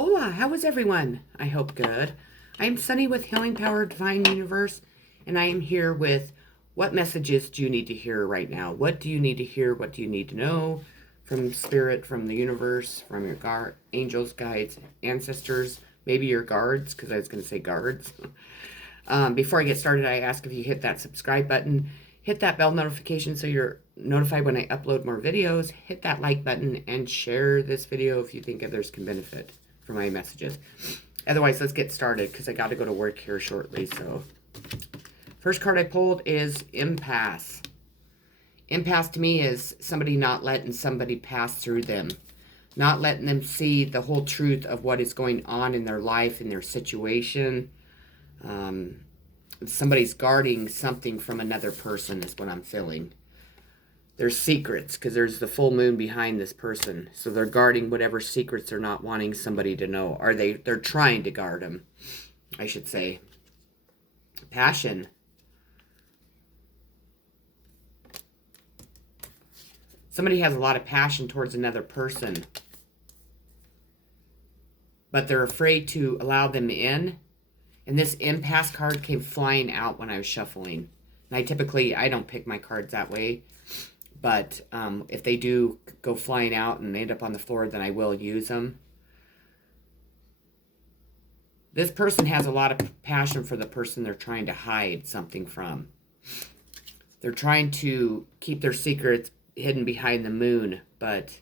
Hola, how is everyone? I hope good. I'm Sunny with Healing Power Divine Universe, and I am here with what messages do you need to hear right now? What do you need to hear? What do you need to know from Spirit, from the universe, from your angels, guides, ancestors, maybe your guards, because I was going to say guards. Before I get started, I ask if you hit that subscribe button, hit that bell notification so you're notified when I upload more videos, hit that like button, and share this video if you think others can benefit from my messages. Otherwise, let's get started because I got to go to work here shortly. So, first card I pulled is Impasse. Impasse to me is somebody not letting somebody pass through them, not letting them see the whole truth of what is going on in their life, in their situation. Somebody's guarding something from another person is what I'm feeling. There's secrets because there's the full moon behind this person. So they're guarding whatever secrets they're not wanting somebody to know. Or they're trying to guard them, I should say. Passion. Somebody has a lot of passion towards another person, but they're afraid to allow them in. And this Impasse card came flying out when I was shuffling. And I don't pick my cards that way. But if they do go flying out and end up on the floor, then I will use them. This person has a lot of passion for the person they're trying to hide something from. They're trying to keep their secrets hidden behind the moon, but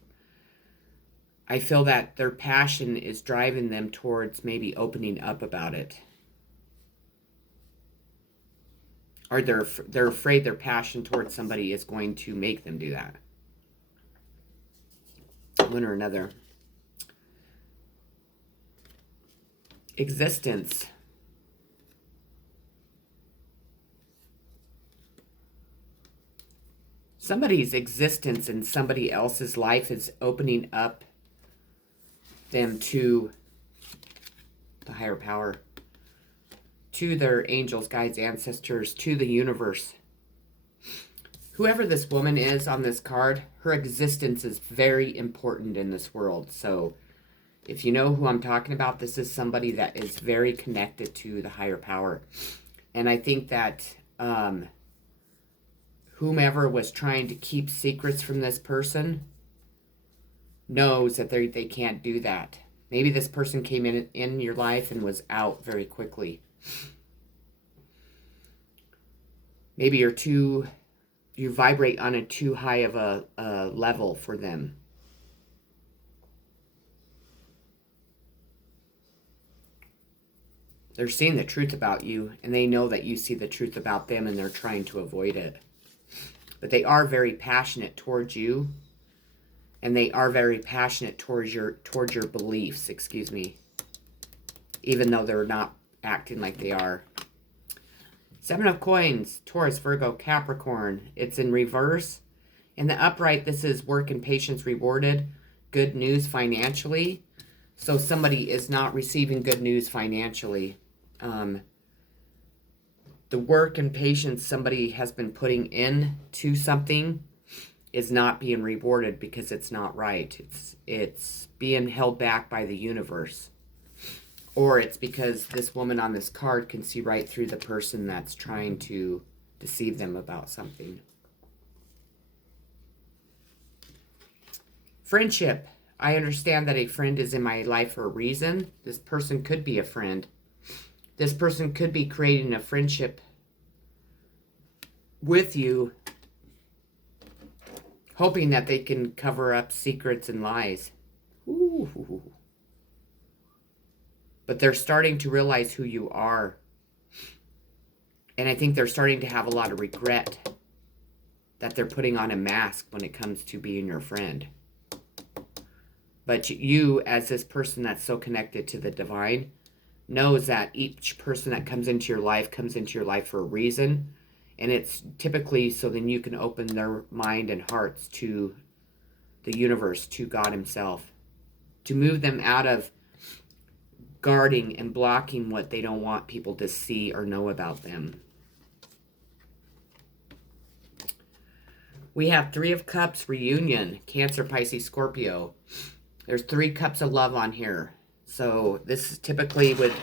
I feel that their passion is driving them towards maybe opening up about it. Or they're afraid their passion towards somebody is going to make them do that. One or another. Existence. Somebody's existence in somebody else's life is opening up them to the higher power, to their angels, guides, ancestors, to the universe. Whoever this woman is on this card, her existence is very important in this world. So if you know who I'm talking about, this is somebody that is very connected to the higher power. And I think that whomever was trying to keep secrets from this person knows that they can't do that. Maybe this person came in your life and was out very quickly. Maybe you vibrate on a too high of a level for them. They're seeing the truth about you, and they know that you see the truth about them, and they're trying to avoid it. But they are very passionate towards you, and they are very passionate towards your beliefs, even though they're not acting like they are. Seven of Coins, Taurus, Virgo, Capricorn. It's in reverse. In the upright, this is work and patience rewarded. Good news financially. So somebody is not receiving good news financially. The work and patience somebody has been putting into something is not being rewarded because it's not right. It's being held back by the universe. Or it's because this woman on this card can see right through the person that's trying to deceive them about something. Friendship. I understand that a friend is in my life for a reason. This person could be a friend. This person could be creating a friendship with you, hoping that they can cover up secrets and lies. Ooh. But they're starting to realize who you are. And I think they're starting to have a lot of regret that they're putting on a mask when it comes to being your friend. But you, as this person that's so connected to the divine, knows that each person that comes into your life for a reason. And it's typically so then you can open their mind and hearts to the universe, to God himself. To move them out of guarding and blocking what they don't want people to see or know about them. We have Three of Cups, reunion, Cancer, Pisces, Scorpio. There's 3 cups of love on here. So this typically would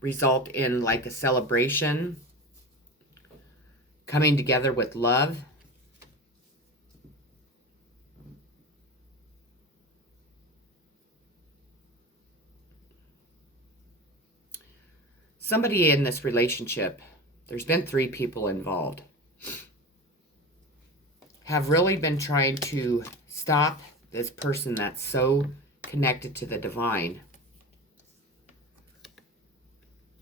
result in like a celebration, coming together with love. Somebody in this relationship, there's been 3 people involved, have really been trying to stop this person that's so connected to the divine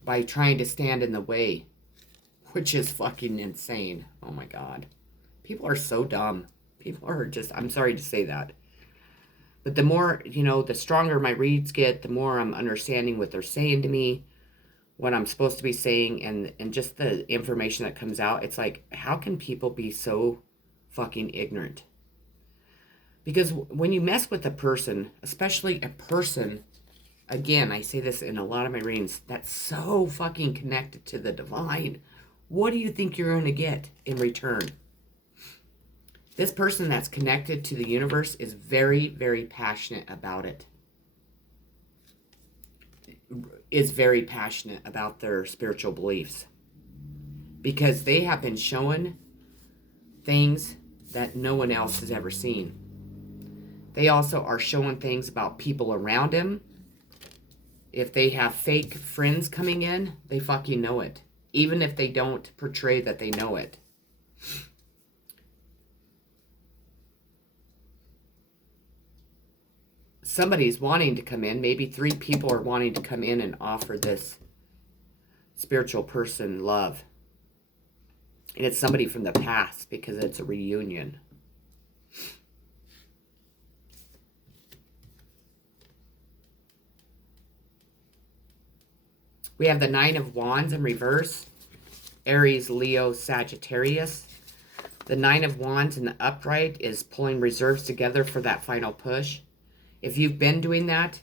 by trying to stand in the way, which is fucking insane. Oh my God. People are so dumb. People are just, I'm sorry to say that. But the more, the stronger my reads get, the more I'm understanding what they're saying to me, what I'm supposed to be saying, and just the information that comes out. It's like, how can people be so fucking ignorant? Because when you mess with a person, especially a person, again, I say this in a lot of my readings, that's so fucking connected to the divine, what do you think you're going to get in return? This person that's connected to the universe is very, very passionate about it. Is very passionate about their spiritual beliefs. Because they have been shown things that no one else has ever seen. They also are showing things about people around him. If they have fake friends coming in, they fucking know it. Even if they don't portray that they know it. Somebody's wanting to come in. Maybe 3 people are wanting to come in and offer this spiritual person love. And it's somebody from the past because it's a reunion. We have the 9 of Wands in reverse. Aries, Leo, Sagittarius. The 9 of Wands in the upright is pulling reserves together for that final push. If you've been doing that,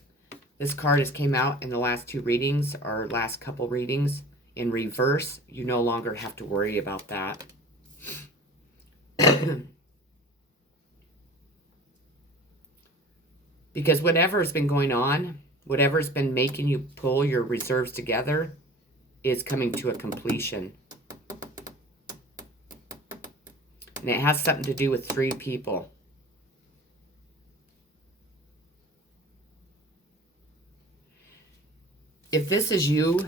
this card has came out in the last 2 readings, or last couple readings. In reverse, you no longer have to worry about that. Because whatever's been going on, whatever's been making you pull your reserves together is coming to a completion. And it has something to do with 3 people. If this is you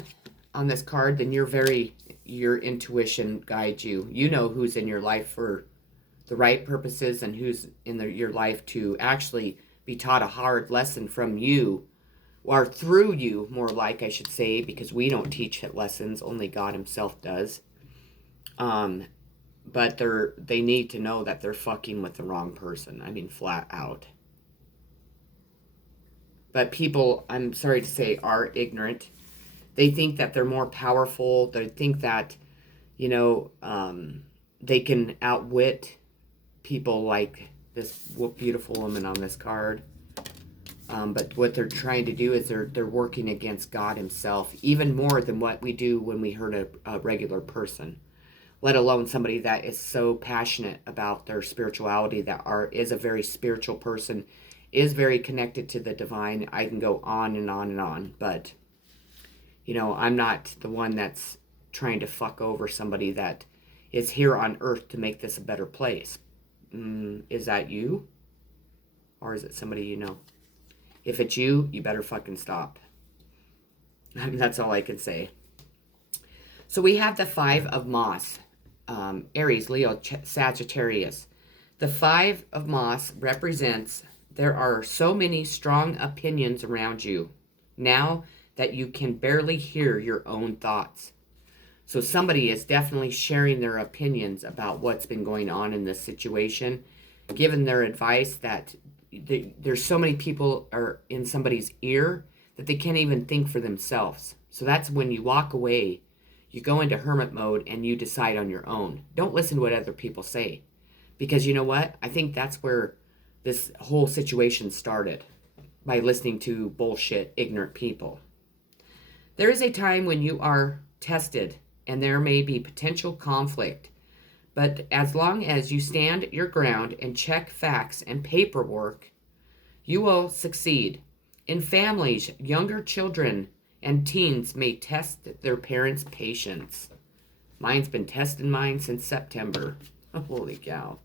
on this card, then your intuition guides you. You know who's in your life for the right purposes and who's in your life to actually be taught a hard lesson from you, or through you, more like I should say, because we don't teach lessons, only God himself does. But they need to know that they're fucking with the wrong person. I mean, flat out. But people, I'm sorry to say, are ignorant. They think that they're more powerful. They think that, they can outwit people like this beautiful woman on this card. But what they're trying to do is they're working against God himself, even more than what we do when we hurt a regular person, let alone somebody that is so passionate about their spirituality, that is a very spiritual person, is very connected to the divine. I can go on and on and on, but, I'm not the one that's trying to fuck over somebody that is here on earth to make this a better place. Is that you? Or is it somebody you know? If it's you, you better fucking stop. That's all I can say. So we have the 5 of Moss. Aries, Leo, Sagittarius. The 5 of Moss represents there are so many strong opinions around you now that you can barely hear your own thoughts. So somebody is definitely sharing their opinions about what's been going on in this situation, giving their advice that there's so many people are in somebody's ear that they can't even think for themselves. So that's when you walk away, you go into hermit mode, and you decide on your own. Don't listen to what other people say. Because you know what? I think that's where this whole situation started, by listening to bullshit, ignorant people. There is a time when you are tested, and there may be potential conflict. But as long as you stand your ground and check facts and paperwork, you will succeed. In families, younger children and teens may test their parents' patience. Mine's been testing mine since September. Holy cow.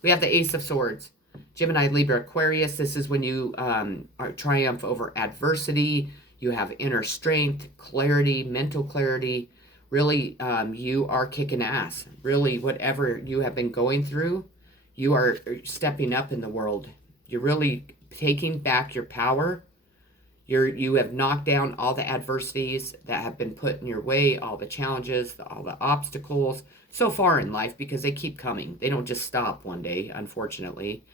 We have the Ace of Swords. Gemini, Libra, Aquarius. This is when you are triumph over adversity. You have inner strength, clarity, mental clarity. Really, you are kicking ass. Really, whatever you have been going through, you are stepping up in the world. You're really taking back your power. You have knocked down all the adversities that have been put in your way, all the challenges, all the obstacles so far in life, because they keep coming. They don't just stop one day, unfortunately.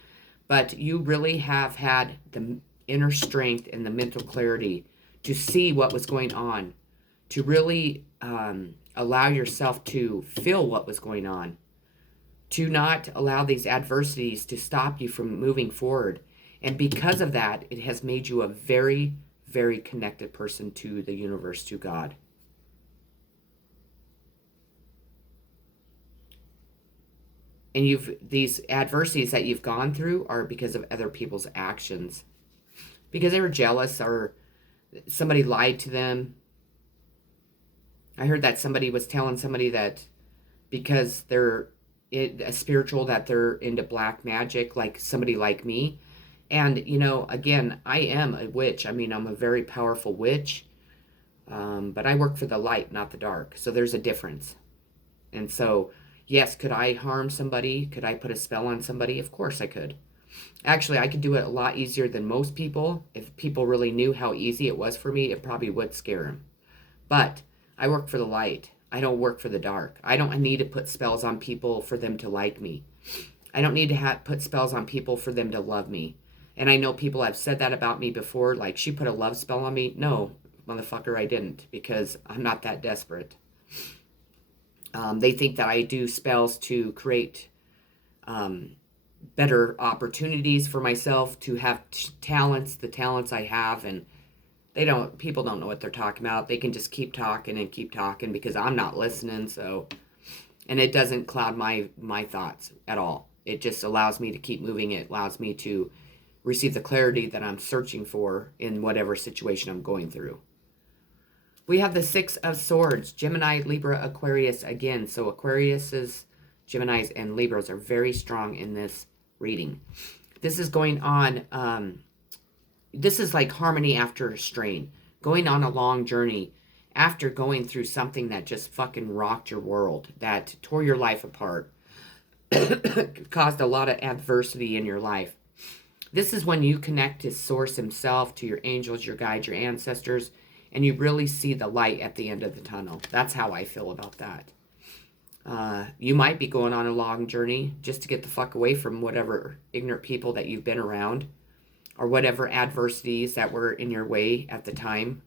But you really have had the inner strength and the mental clarity to see what was going on, to really allow yourself to feel what was going on, to not allow these adversities to stop you from moving forward. And because of that, it has made you a very, very connected person to the universe, to God. And these adversities that you've gone through are because of other people's actions. Because they were jealous or somebody lied to them. I heard that somebody was telling somebody that because they're a spiritual, that they're into black magic, like somebody like me. And, again, I am a witch. I mean, I'm a very powerful witch. But I work for the light, not the dark. So there's a difference. And so, yes, could I harm somebody? Could I put a spell on somebody? Of course I could. Actually, I could do it a lot easier than most people. If people really knew how easy it was for me, it probably would scare them. But I work for the light. I don't work for the dark. I don't need to put spells on people for them to like me. I don't need to put spells on people for them to love me. And I know people have said that about me before, like, she put a love spell on me. No, motherfucker, I didn't, because I'm not that desperate. They think that I do spells to create better opportunities for myself, to have talents, the talents I have, and people don't know what they're talking about. They can just keep talking and keep talking because I'm not listening, so, and it doesn't cloud my thoughts at all. It just allows me to keep moving. It allows me to receive the clarity that I'm searching for in whatever situation I'm going through. We have the Six of Swords, Gemini, Libra, Aquarius again. So Aquariuses, Geminis, and Libras are very strong in this reading. This is going on, this is like harmony after a strain. Going on a long journey after going through something that just fucking rocked your world, that tore your life apart, caused a lot of adversity in your life. This is when you connect to Source himself, to your angels, your guides, your ancestors, and you really see the light at the end of the tunnel. That's how I feel about that. You might be going on a long journey just to get the fuck away from whatever ignorant people that you've been around, or whatever adversities that were in your way at the time.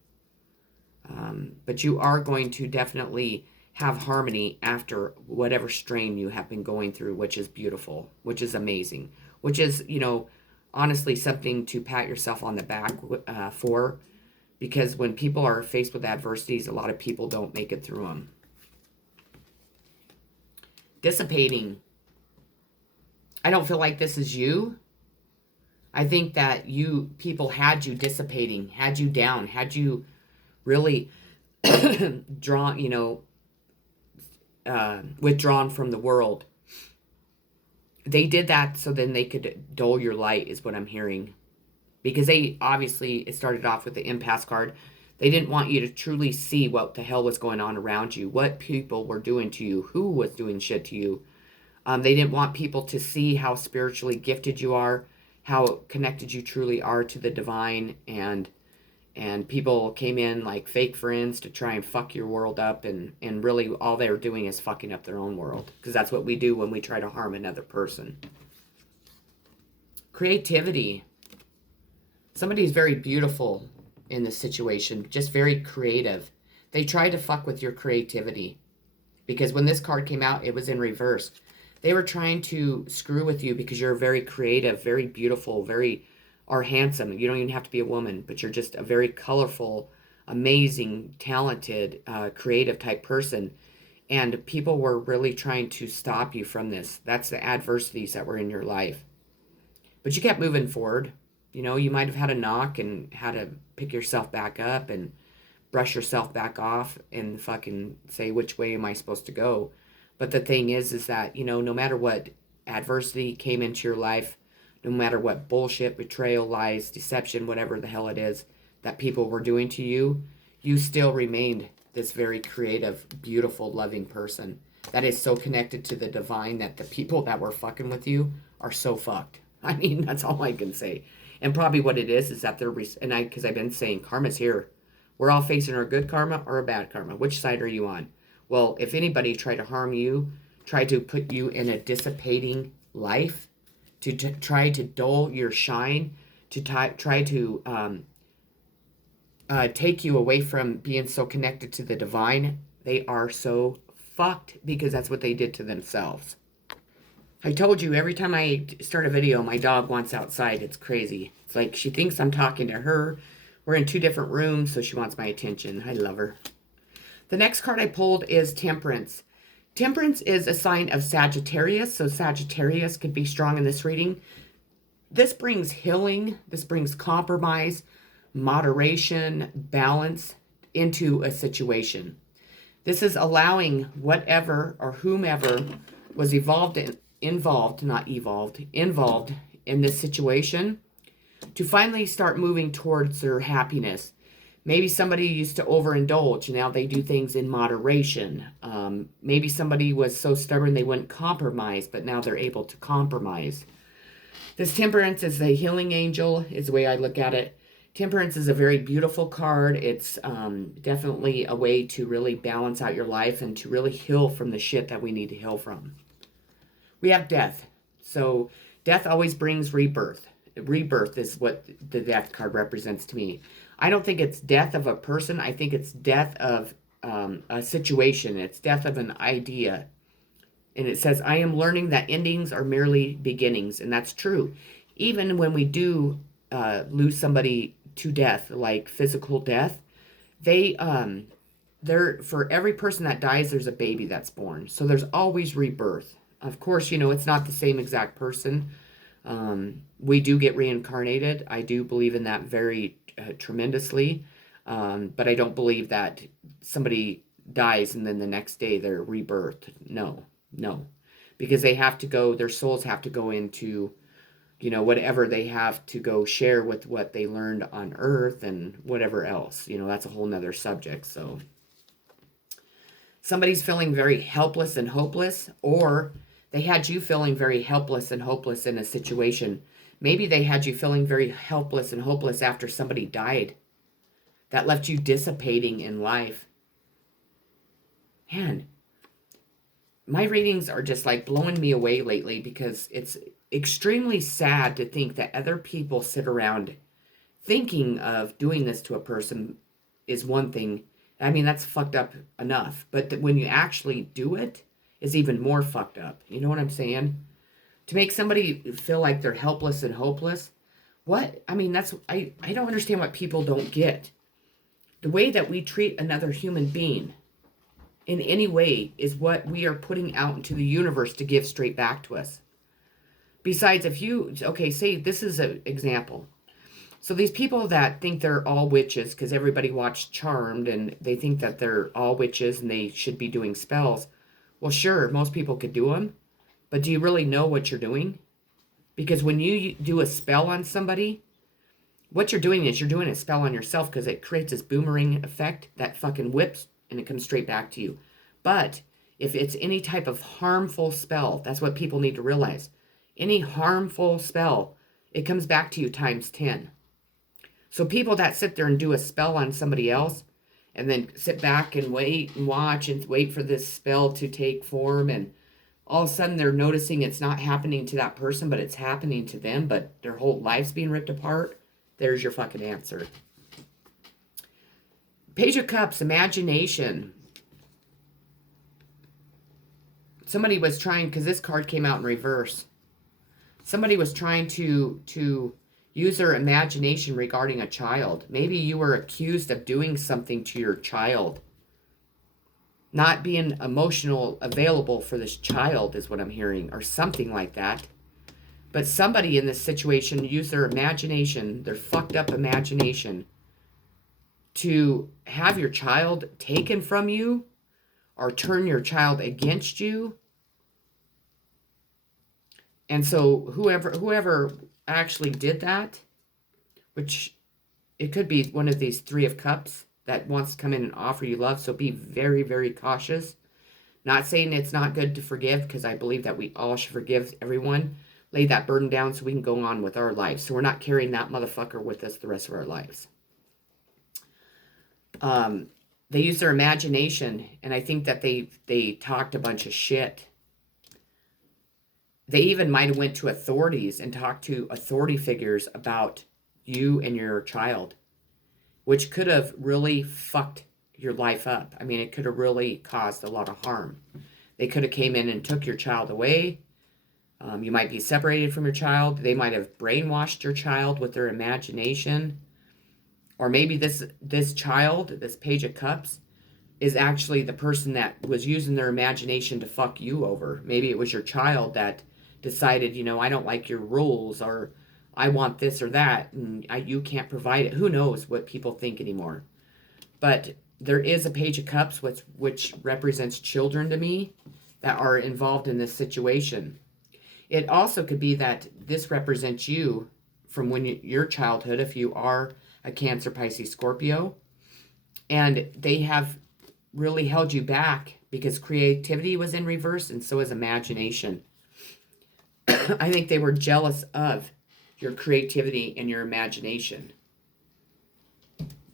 But you are going to definitely have harmony after whatever strain you have been going through, which is beautiful, which is amazing, which is, honestly something to pat yourself on the back for, because when people are faced with adversities, a lot of people don't make it through them. Dissipating. I don't feel like this is you. I think that people had you dissipating, had you down, had you really withdrawn from the world. They did that so then they could dull your light, is what I'm hearing. Because it started off with the impasse card. They didn't want you to truly see what the hell was going on around you, what people were doing to you, who was doing shit to you. They didn't want people to see how spiritually gifted you are, how connected you truly are to the divine, and people came in like fake friends to try and fuck your world up, and really all they were doing is fucking up their own world, because that's what we do when we try to harm another person. Creativity. Somebody's very beautiful in this situation, just very creative. They try to fuck with your creativity, because when this card came out, it was in reverse. They were trying to screw with you because you're very creative, very beautiful, or handsome. You don't even have to be a woman, but you're just a very colorful, amazing, talented, creative type person. And people were really trying to stop you from this. That's the adversities that were in your life. But you kept moving forward. You know, you might have had a knock and had to pick yourself back up and brush yourself back off and fucking say, which way am I supposed to go? But the thing is that, you know, no matter what adversity came into your life, no matter what bullshit, betrayal, lies, deception, whatever the hell it is that people were doing to you, you still remained this very creative, beautiful, loving person that is so connected to the divine that the people that were fucking with you are so fucked. I mean, that's all I can say. And probably what it is that they're, because I've been saying karma's here. We're all facing our good karma or a bad karma. Which side are you on? Well, if anybody tried to harm you, tried to put you in a dissipating life, to try to dull your shine, to try to take you away from being so connected to the divine, they are so fucked because that's what they did to themselves. I told you, every time I start a video, my dog wants outside. It's crazy. It's like she thinks I'm talking to her. We're in 2 different rooms, so she wants my attention. I love her. The next card I pulled is Temperance. Temperance is a sign of Sagittarius, so Sagittarius could be strong in this reading. This brings healing. This brings compromise, moderation, balance into a situation. This is allowing whatever or whomever was involved in this situation to finally start moving towards their happiness. Maybe somebody used to overindulge. Now they do things in moderation. Maybe somebody was so stubborn they wouldn't compromise, but now they're able to compromise. This Temperance is a healing angel, is the way I look at it. Temperance is a very beautiful card. It's definitely a way to really balance out your life and to really heal from the shit that we need to heal from. We have death. So death always brings rebirth. Rebirth is what the death card represents to me. I don't think it's death of a person. I think it's death of a situation. It's death of an idea. And it says, I am learning that endings are merely beginnings. And that's true. Even when we do lose somebody to death, like physical death, for every person that dies, there's a baby that's born. So there's always rebirth. Of course, you know, it's not the same exact person. We do get reincarnated. I do believe in that very tremendously. But I don't believe that somebody dies and then the next day they're rebirthed. No. Because they have to go, their souls have to go into, you know, whatever they have to go share with what they learned on earth and whatever else. You know, that's a whole nother subject. So somebody's feeling very helpless and hopeless, or they had you feeling very helpless and hopeless in a situation. Maybe they had you feeling very helpless and hopeless after somebody died. That left you dissipating in life. Man, my readings are just like blowing me away lately because it's extremely sad to think that other people sit around thinking of doing this to a person is one thing. I mean, that's fucked up enough. But when you actually do it, is even more fucked up. You know what I'm saying? To make somebody feel like they're helpless and hopeless. What? I mean, I don't understand what people don't get. The way that we treat another human being in any way is what we are putting out into the universe to give straight back to us. Besides, say this is an example. So these people that think they're all witches because everybody watched Charmed and they think that they're all witches and they should be doing spells. Well, sure, most people could do them, but do you really know what you're doing? Because when you do a spell on somebody, what you're doing is you're doing a spell on yourself because it creates this boomerang effect that fucking whips and it comes straight back to you. But if it's any type of harmful spell, that's what people need to realize. Any harmful spell, it comes back to you times 10. So people that sit there and do a spell on somebody else and then sit back and wait and watch and wait for this spell to take form, and all of a sudden they're noticing it's not happening to that person, but it's happening to them, but their whole life's being ripped apart. There's your fucking answer. Page of Cups, imagination. Somebody was trying, because this card came out in reverse. Somebody was trying to use their imagination regarding a child. Maybe you were accused of doing something to your child. Not being available for this child is what I'm hearing, or something like that. But somebody in this situation used their imagination, their fucked up imagination, to have your child taken from you or turn your child against you. And so whoever actually did that, which it could be one of these Three of Cups that wants to come in and offer you love. So be very, very cautious. Not saying it's not good to forgive, because I believe that we all should forgive everyone. Lay that burden down so we can go on with our lives. So we're not carrying that motherfucker with us the rest of our lives. They use their imagination, and I think that they talked a bunch of shit. They even might have went to authorities and talked to authority figures about you and your child, which could have really fucked your life up. I mean, it could have really caused a lot of harm. They could have came in and took your child away. You might be separated from your child. They might have brainwashed your child with their imagination. Or maybe this child, this Page of Cups, is actually the person that was using their imagination to fuck you over. Maybe it was your child that decided, I don't like your rules, or I want this or that, and you can't provide it. Who knows what people think anymore? But there is a Page of Cups, which represents children to me that are involved in this situation. It also could be that this represents you from your childhood, if you are a Cancer, Pisces, Scorpio, and they have really held you back because creativity was in reverse, and so is imagination. I think they were jealous of your creativity and your imagination,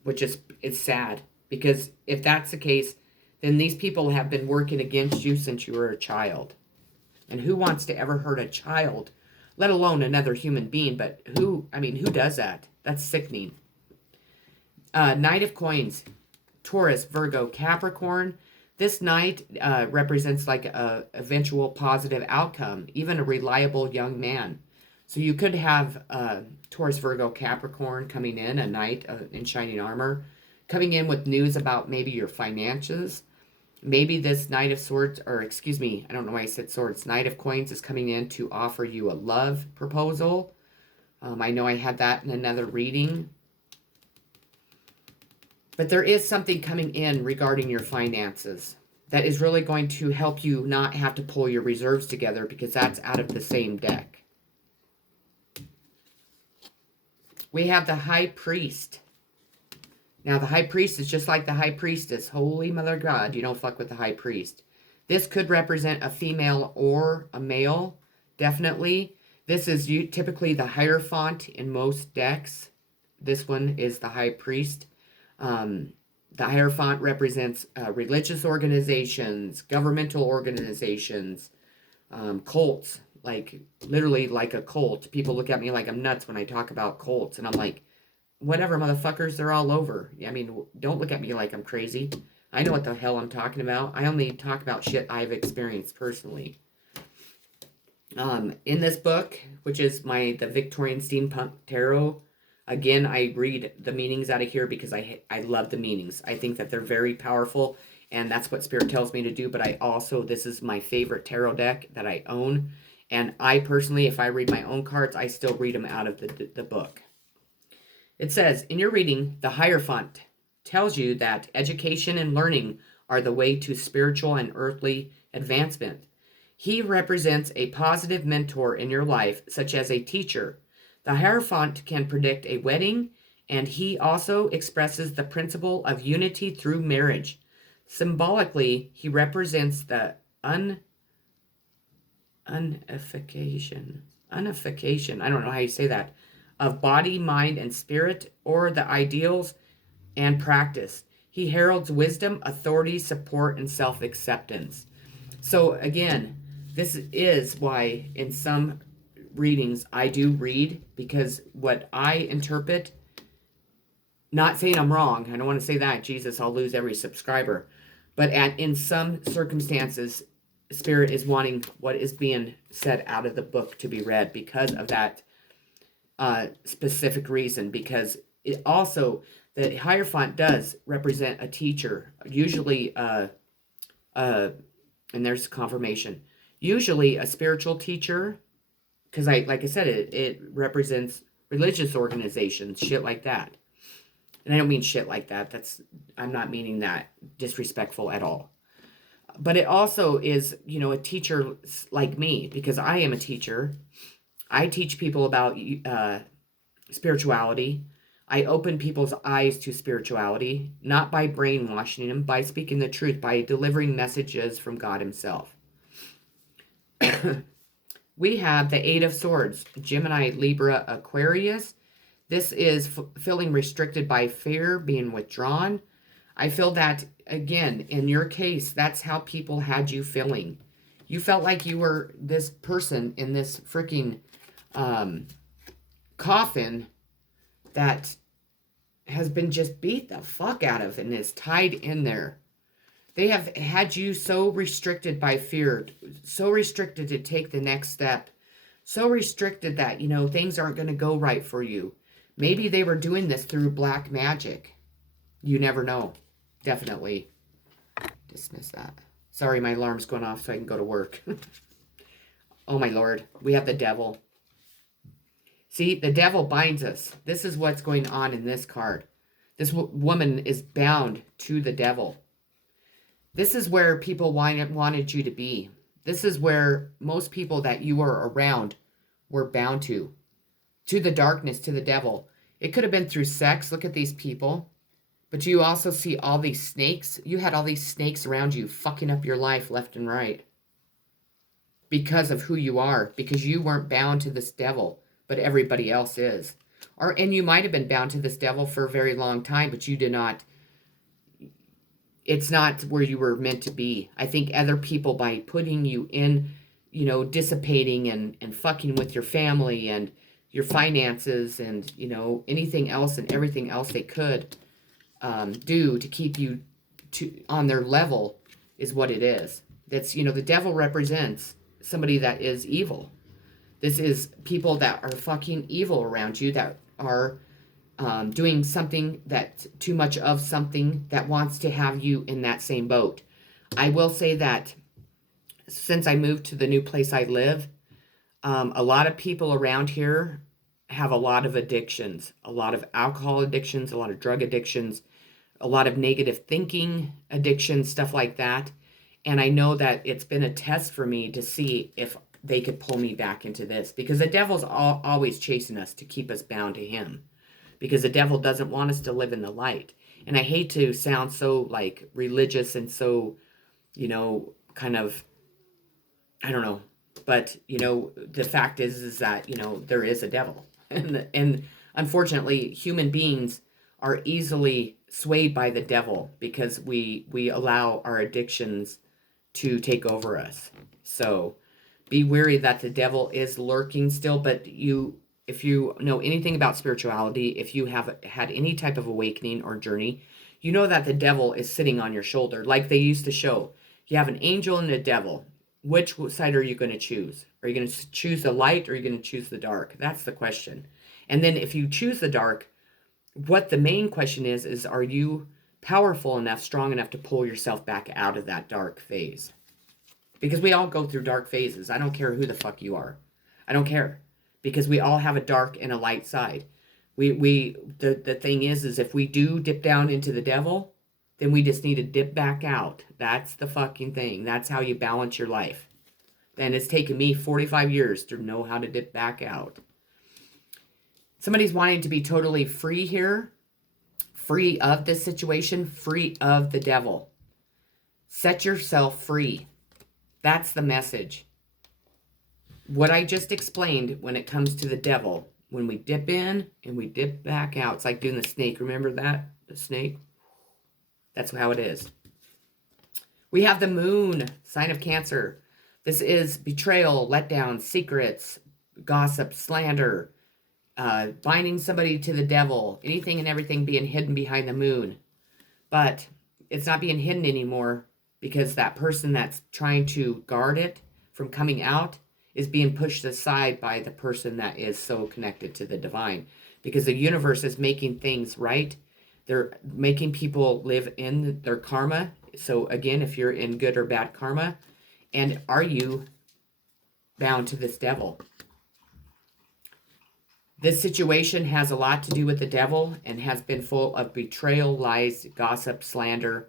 which is sad, because if that's the case, then these people have been working against you since you were a child. And who wants to ever hurt a child, let alone another human being? But who does that? That's sickening. Knight of Coins, Taurus, Virgo, Capricorn. This knight represents like a eventual positive outcome, even a reliable young man. So you could have Taurus, Virgo, Capricorn coming in, a knight in shining armor, coming in with news about maybe your finances. Maybe this Knight of Swords, or excuse me, I don't know why I said swords, Knight of Coins is coming in to offer you a love proposal. I know I had that in another reading. But there is something coming in regarding your finances that is really going to help you not have to pull your reserves together, because that's out of the same deck. We have the High Priest. Now, the High Priest is just like the High Priestess. Holy Mother God, you don't fuck with the High Priest. This could represent a female or a male, definitely. This is typically the Hierophant in most decks. This one is the High Priest. The Hierophant represents religious organizations, governmental organizations, cults, like literally like a cult. People look at me like I'm nuts when I talk about cults, and I'm like, whatever, motherfuckers, they're all over. I mean, don't look at me like I'm crazy. I know what the hell I'm talking about. I only talk about shit I've experienced personally. In this book, which is the Victorian Steampunk Tarot, again, I read the meanings out of here because I love the meanings. I think that they're very powerful, and that's what Spirit tells me to do. But this is my favorite tarot deck that I own. And I personally, if I read my own cards, I still read them out of the book. It says, in your reading, the Hierophant tells you that education and learning are the way to spiritual and earthly advancement. He represents a positive mentor in your life, such as a teacher. The Hierophant can predict a wedding, and he also expresses the principle of unity through marriage. Symbolically, he represents the unification, I don't know how you say that, of body, mind, and spirit, or the ideals and practice. He heralds wisdom, authority, support, and self-acceptance. So again, this is why in some readings I do read, because what I interpret, not saying I'm wrong, I don't want to say that, Jesus, I'll lose every subscriber, but in some circumstances, Spirit is wanting what is being said out of the book to be read because of that specific reason, because it also, the Hierophant does represent a teacher, usually and there's confirmation, usually a spiritual teacher, because like I said, it represents religious organizations, shit like that. And I don't mean shit like that. I'm not meaning that disrespectful at all. But it also is, a teacher like me, because I am a teacher. I teach people about spirituality. I open people's eyes to spirituality, not by brainwashing them, by speaking the truth, by delivering messages from God Himself. We have the Eight of Swords, Gemini, Libra, Aquarius. This is feeling restricted by fear, being withdrawn. I feel that, again, in your case, that's how people had you feeling. You felt like you were this person in this freaking coffin that has been just beat the fuck out of and is tied in there. They have had you so restricted by fear, so restricted to take the next step, so restricted that, things aren't going to go right for you. Maybe they were doing this through black magic. You never know. Definitely dismiss that. Sorry, my alarm's going off so I can go to work. Oh my Lord, we have the devil. See, the devil binds us. This is what's going on in this card. This woman is bound to the devil. This is where people wanted you to be. This is where most people that you were around were bound to the darkness, to the devil. It could have been through sex. Look at these people. But you also see all these snakes. You had all these snakes around you fucking up your life left and right. Because of who you are. Because you weren't bound to this devil, but everybody else is. And you might have been bound to this devil for a very long time, but you did not. It's not where you were meant to be. I think other people, by putting you in, dissipating and fucking with your family and your finances and, anything else and everything else they could do to keep you on their level is what it is. That's, the devil represents somebody that is evil. This is people that are fucking evil around you, that are doing something that's too much of something, that wants to have you in that same boat. I will say that since I moved to the new place I live, a lot of people around here have a lot of addictions, a lot of alcohol addictions, a lot of drug addictions, a lot of negative thinking addictions, stuff like that. And I know that it's been a test for me to see if they could pull me back into this, because the devil's always chasing us to keep us bound to him, because the devil doesn't want us to live in the light. And I hate to sound so like religious and so, kind of, I don't know, but the fact is that there is a devil, and unfortunately human beings are easily swayed by the devil because we allow our addictions to take over us. So be wary that the devil is lurking still, but if you know anything about spirituality, if you have had any type of awakening or journey, you know that the devil is sitting on your shoulder, like they used to show. You have an angel and a devil. Which side are you going to choose? Are you going to choose the light, or are you going to choose the dark? That's the question. And then if you choose the dark, what the main question is are you powerful enough, strong enough to pull yourself back out of that dark phase? Because we all go through dark phases. I don't care who the fuck you are. I don't care. Because we all have a dark and a light side. The thing is if we do dip down into the devil, then we just need to dip back out. That's the fucking thing. That's how you balance your life. And it's taken me 45 years to know how to dip back out. Somebody's wanting to be totally free here. Free of this situation. Free of the devil. Set yourself free. That's the message. What I just explained when it comes to the devil. When we dip in and we dip back out. It's like doing the snake. Remember that? The snake? That's how it is. We have the moon, sign of Cancer. This is betrayal, letdown, secrets, gossip, slander, binding somebody to the devil, anything and everything being hidden behind the moon. But it's not being hidden anymore because that person that's trying to guard it from coming out is being pushed aside by the person that is so connected to the divine. Because the universe is making things right. They're making people live in their karma. So again, if you're in good or bad karma, and are you bound to this devil? This situation has a lot to do with the devil and has been full of betrayal, lies, gossip, slander,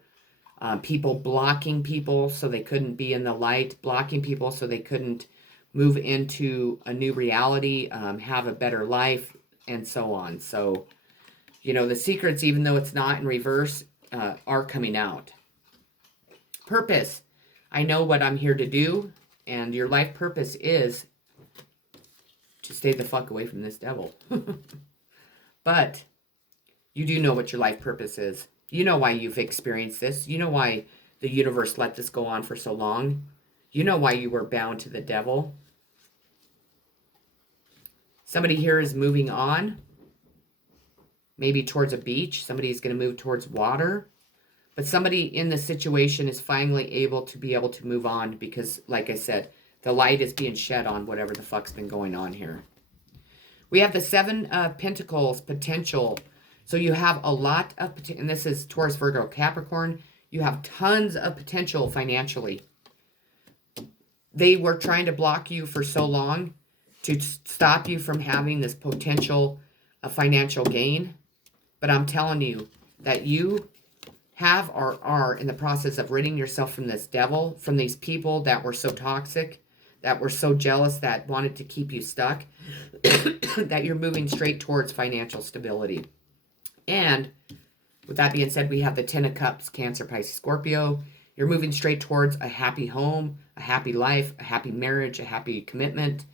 people blocking people so they couldn't be in the light, blocking people so they couldn't move into a new reality, have a better life, and so on. So, the secrets, even though it's not in reverse, are coming out. Purpose. I know what I'm here to do, and your life purpose is to stay the fuck away from this devil. But you do know what your life purpose is. You know why you've experienced this. You know why the universe let this go on for so long. You know why you were bound to the devil. Somebody here is moving on, maybe towards a beach. Somebody is going to move towards water. But somebody in the situation is finally able to move on because, like I said, the light is being shed on whatever the fuck's been going on here. We have the Seven of Pentacles potential. So you have a lot of potential, and this is Taurus, Virgo, Capricorn. You have tons of potential financially. They were trying to block you for so long to stop you from having this potential of financial gain. But I'm telling you that you have or are in the process of ridding yourself from this devil, from these people that were so toxic, that were so jealous, that wanted to keep you stuck, that you're moving straight towards financial stability. And with that being said, we have the Ten of Cups, Cancer, Pisces, Scorpio. You're moving straight towards a happy home, a happy life, a happy marriage, a happy commitment,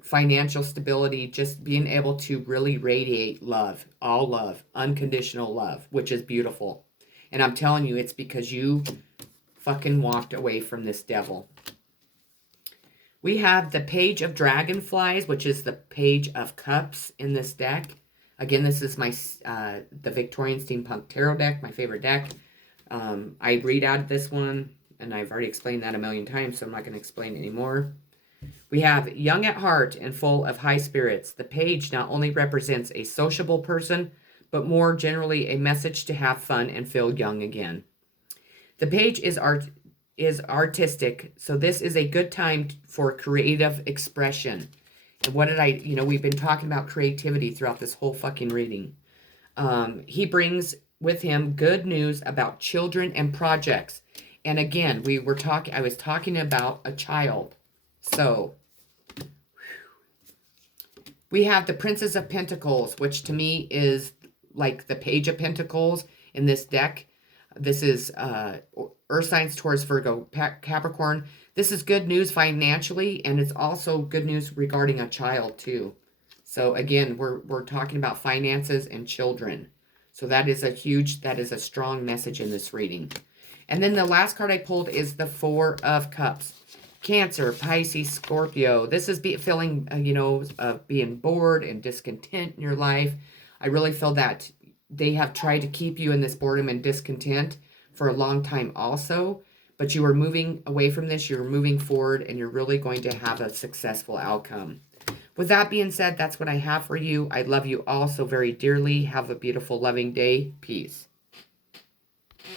financial stability, just being able to really radiate love, all love, unconditional love, which is beautiful. And I'm telling you, it's because you fucking walked away from this devil. We have the Page of Dragonflies, which is the Page of Cups in this deck. Again, this is my the Victorian Steampunk Tarot deck, my favorite deck. I read out this one, and I've already explained that a million times, so I'm not going to explain anymore. We have young at heart and full of high spirits. The page not only represents a sociable person, but more generally a message to have fun and feel young again. The page is artistic, so this is a good time for creative expression. And what did we've been talking about creativity throughout this whole fucking reading. He brings with him good news about children and projects. And again, I was talking about a child. So, we have the Princess of Pentacles, which to me is like the Page of Pentacles in this deck. This is Earth signs, Taurus, Virgo, Capricorn. This is good news financially, and it's also good news regarding a child too. So again, we're talking about finances and children. So that is a strong message in this reading. And then the last card I pulled is the Four of Cups. Cancer, Pisces, Scorpio. This is feeling, being bored and discontent in your life. I really feel that they have tried to keep you in this boredom and discontent for a long time also. But you are moving away from this. You're moving forward, and you're really going to have a successful outcome. With that being said, that's what I have for you. I love you all so very dearly. Have a beautiful, loving day. Peace.